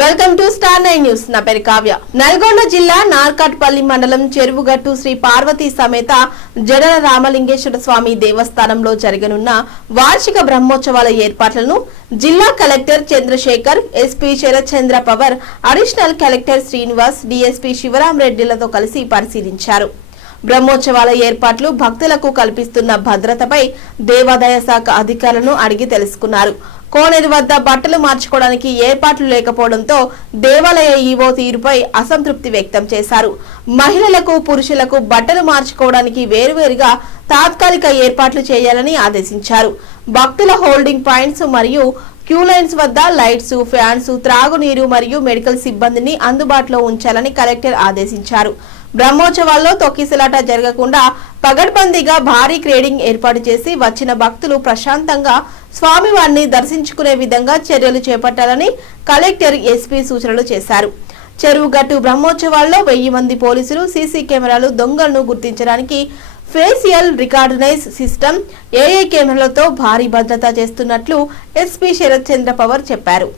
Welcome to star 9 news. నా పేరు కావ్య. నల్గొండ జిల్లా నార్కట్పల్లి మండలం చెరువుగట్టు శ్రీ పార్వతీ సమేత జడల రామలింగేశ్వర స్వామి దేవస్థానంలో జరగనున్న వార్షిక బ్రహ్మోత్సవాల ఏర్పాట్లను జిల్లా collector Chandrashekar, SP Sharatchandra Pawar, additional collector Srinivas, DSP Sivaram రెడ్డిలతో కలిసి పరిశీలించారు. బ్రహ్మోత్సవాల ఏర్పాట్లు, భక్తులకు కల్పిస్తున్న భద్రతపై దేవాదాయ శాఖ అధికారులను అడిగి తెలుసుకున్నారు. కోనేరు వద్ద బట్టలు మార్చుకోవడానికి ఏర్పాట్లు లేకపోవడంతో దేవాలయ ఈవో తీరుపై అసంతృప్తి వ్యక్తం చేశారు. మహిళలకు, పురుషులకు బట్టలు మార్చుకోవడానికి వేరువేరుగా తాత్కాలిక ఏర్పాట్లు చేయాలని ఆదేశించారు. భక్తుల హోల్డింగ్ పాయింట్స్ మరియు క్యూ లైన్స్ వద్ద లైట్స్, ఫ్యాన్స్, త్రాగునీరు మరియు మెడికల్ సిబ్బందిని అందుబాటులో ఉంచాలని కలెక్టర్ ఆదేశించారు. బ్రహ్మోత్సవాల్లో తొక్కిసలాట జరగకుండా పగడ్బందీగా భారీ క్రేడింగ్ ఏర్పాటు చేసి వచ్చిన భక్తులు ప్రశాంతంగా స్వామివారిని దర్శించుకునే విధంగా చర్యలు చేపట్టాలని కలెక్టర్, ఎస్పీ సూచనలు చేశారు. చెరువుగట్టు బ్రహ్మోత్సవాల్లో 1000 మంది పోలీసులు, సీసీ కెమెరాలు, దొంగలను గుర్తించడానికి ఫేసియల్ రికార్డనైజ్ సిస్టమ్, ఏఐ కెమెరాలతో భారీ భద్రత చేస్తున్నట్లు ఎస్పీ శరత్చంద్ర పవర్ చెప్పారు.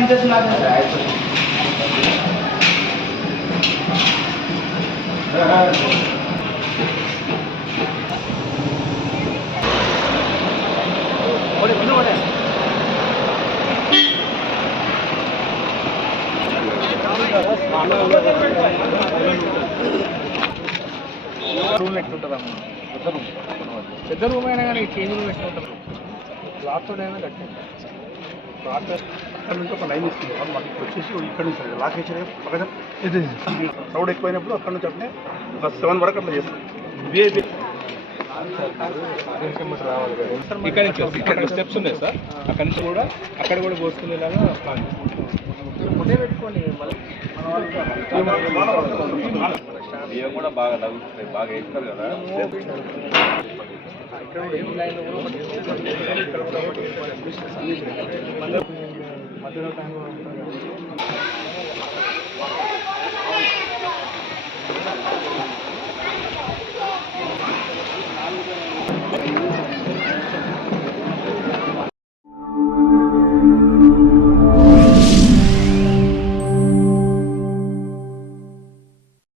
नीचे सुना పెద్ద రూమ్ అయినా కానీ చేంజ్ రూమ్ ఎట్లుంటారు లాస్ట్ అయినా కట్టండి. అక్కడ నుంచి ఒక లైన్ ఇస్తుంది మనకి వచ్చేసి ఇక్కడ నుంచి లాక్ వేసిన పక్కన క్రౌడ్ ఎక్కువైనప్పుడు అక్కడ నుంచి అట్లనే ఒక 7 వరకు అట్లా చేస్తాం. ఇక్కడ నుంచి ఇక్కడ స్టెప్స్ ఉన్నాయి సార్, అక్కడ నుంచి కూడా అక్కడ కూడా పోసుకునేలాగా ప్లాన్ ముందే పెట్టుకోండి. బియ్యం కూడా బాగా నవ్వుతుంది, బాగా వేస్తారు కదా. ఇక్కడ కూడా ఎన్ని లైన్లు కూడా మధ్యలో టైంలో